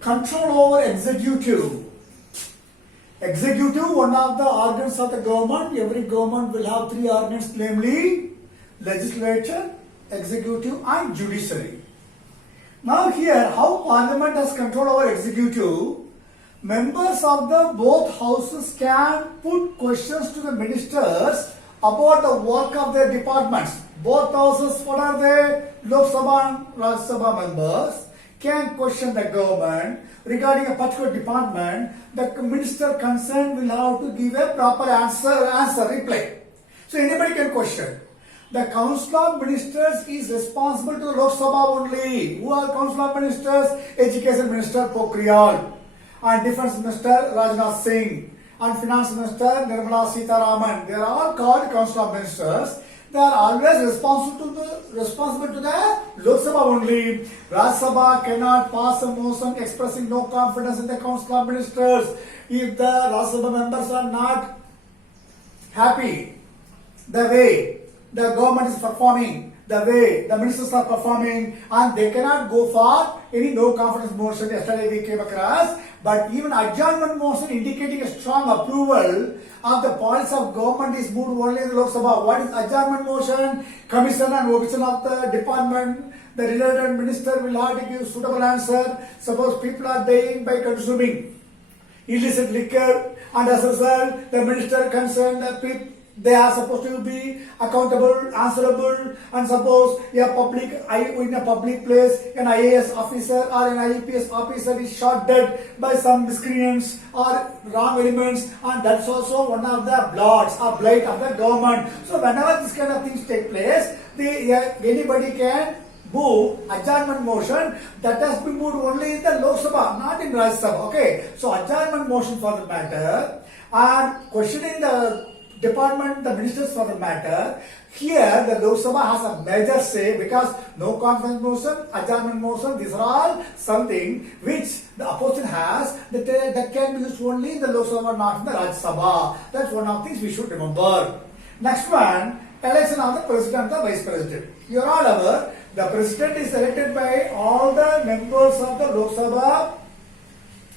Control over executive. Executive, one of the organs of the government. Every government will have three organs, namely legislature, executive and judiciary. Now here, how parliament has control over executive. Members of the both houses can put questions to the ministers about the work of their departments. Both houses, what are they? Lok Sabha and Rajya Sabha members can question the government regarding a particular department. The minister concerned will have to give a proper reply. So anybody can question. The Council of Ministers is responsible to Lok Sabha only. Who are Council of Ministers? Education Minister Pokhriyal, and Defence Minister Rajnath Singh, and Finance Minister Nirmala Sitharaman. They are all called Council of Ministers. They are always responsible to the Lok Sabha only. Rajya Sabha cannot pass a motion expressing no confidence in the Council of Ministers if the Rajya Sabha members are not happy the way the government is performing, the way the ministers are performing, and they cannot go for any no confidence motion. Yesterday we came across, but even adjournment motion indicating a strong approval of the policy of government is moved only in the Lok Sabha. What is adjournment motion? Commission and omission of the department. The related minister will have to give suitable answer. Suppose people are dying by consuming illicit liquor, and as a result, the minister concerned, they are supposed to be accountable, answerable, and suppose in a public place, an IAS officer or an IPS officer is shot dead by some miscreants or wrong elements, and that's also one of the blots or blight of the government. So whenever this kind of things take place, anybody can move adjournment motion. That has been moved only in the Lok Sabha, not in Rajya Sabha. Okay, so adjournment motion for the matter, and questioning the department, the ministers for the matter. Here the Lok Sabha has a major say, because no confidence motion, adjournment motion, these are all something which the opposition has that can be used only in the Lok Sabha, not in the Rajya Sabha. That's one of the things we should remember. Next one, election of the president and the vice president. You are all aware, the president is elected by all the members of the Lok Sabha,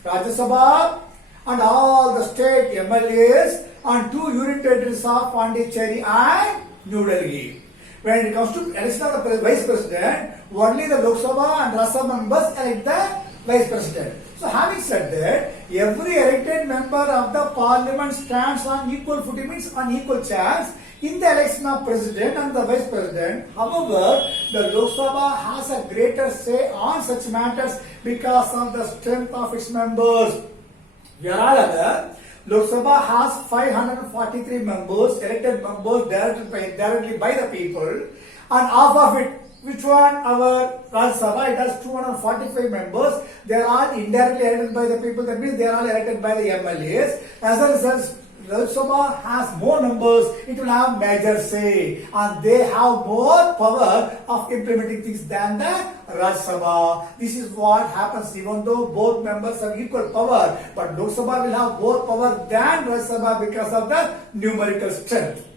Rajya Sabha, and all the state MLAs, and two union territories of Pondicherry and New Delhi. When it comes to election of the vice president, only the Lok Sabha and Rajya Sabha members elect the vice president. So having said that, every elected member of the parliament stands on equal footing, means on equal chance in the election of president and the vice president. However, the Lok Sabha has a greater say on such matters because of the strength of its members. We are all aware, Lok Sabha has 543 members, elected members directly by the people, and half of it, which one? Our Rajya Sabha, it has 245 members. They are all indirectly elected by the people. That means they are all elected by the MLAs. As a result, Rajya Sabha has more numbers. It will have major say, and they have more power of implementing things than the Rajya Sabha. This is what happens even though both members have equal power, but Lok Sabha will have more power than Rajya Sabha because of the numerical strength.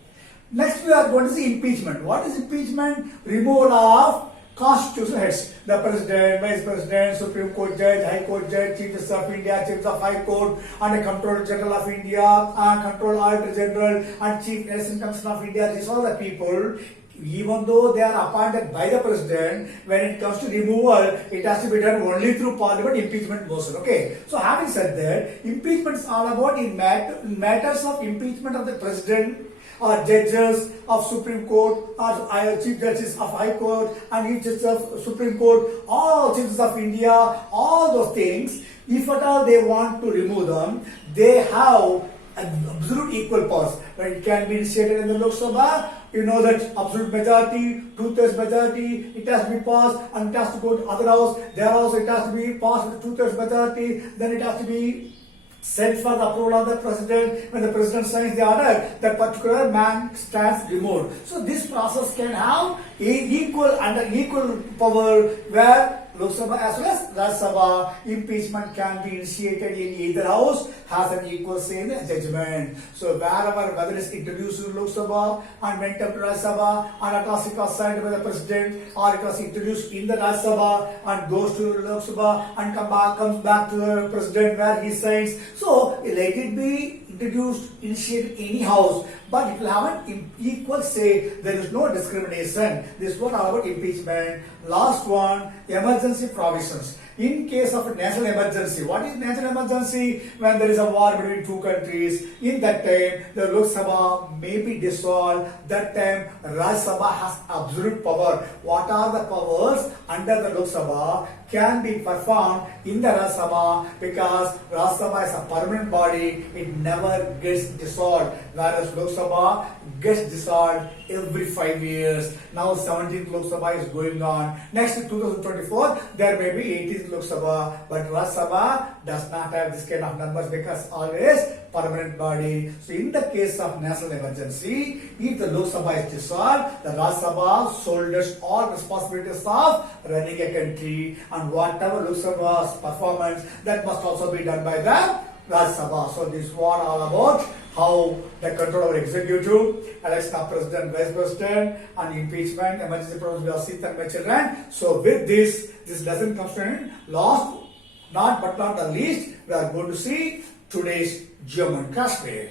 Next we are going to see impeachment. What is impeachment? Removal of constitutional heads. The president, vice president, Supreme Court judge, High Court judge, Chief Justice of India, Chief of High Court, and a Controller General of India, and Controller Auditor General, and Chief Election Commission of India. These are the people. Even though they are appointed by the president, when it comes to removal, it has to be done only through parliament impeachment motion. Okay. So having said that, impeachment is all about in matters of impeachment of the president, or judges of Supreme Court, or chief justices of High Court, and chief justice of Supreme Court, all chief justices of India, all those things. If at all they want to remove them, they have absolute equal powers. When it can be initiated in the Lok Sabha, you know that absolute majority, two-thirds majority, it has to be passed, and it has to go to other house. There also it has to be passed with two-thirds majority. Then it has to be sent for the approval of the president. When the president signs the order, that particular man stands removed. So this process can have under equal power where Lok Sabha as well as Rajya Sabha, impeachment can be initiated in either house, has an equal say in the judgment. So whether it's introduced to Lok Sabha and went up to Rajya Sabha and at last it was signed by the president, or it was introduced in the Rajya Sabha and goes to Lok Sabha and comes back to the president where he signs. So let it be introduced, initiated any house, but it will have an equal say. There is no discrimination. This is what all about impeachment. Last one, emergency provisions. In case of a national emergency, what is national emergency? When there is a war between two countries, in that time the Lok Sabha may be dissolved. That time Rajya Sabha has absolute power. What are the powers under the Lok Sabha can be performed in the Rajya Sabha, because Rajya Sabha is a permanent body, it never gets dissolved, whereas Lok Sabha gets dissolved every 5 years. Now 17th Lok Sabha is going on. Next 2024 there may be 18th Lok Sabha, but Rajya Sabha does not have this kind of numbers because always permanent body. So in the case of national emergency, if the Lok Sabha is dissolved, the Rajya Sabha shoulders all responsibilities of running a country, and whatever Lok Sabha's performance, that must also be done by the Rajya Sabha. So this is what all about how the control over executive, election of president, vice president, and impeachment, emergency provisions we have seen and my children. So with this lesson comes to an end. Last, not the least, we are going to see today's Jammu and Kashmir.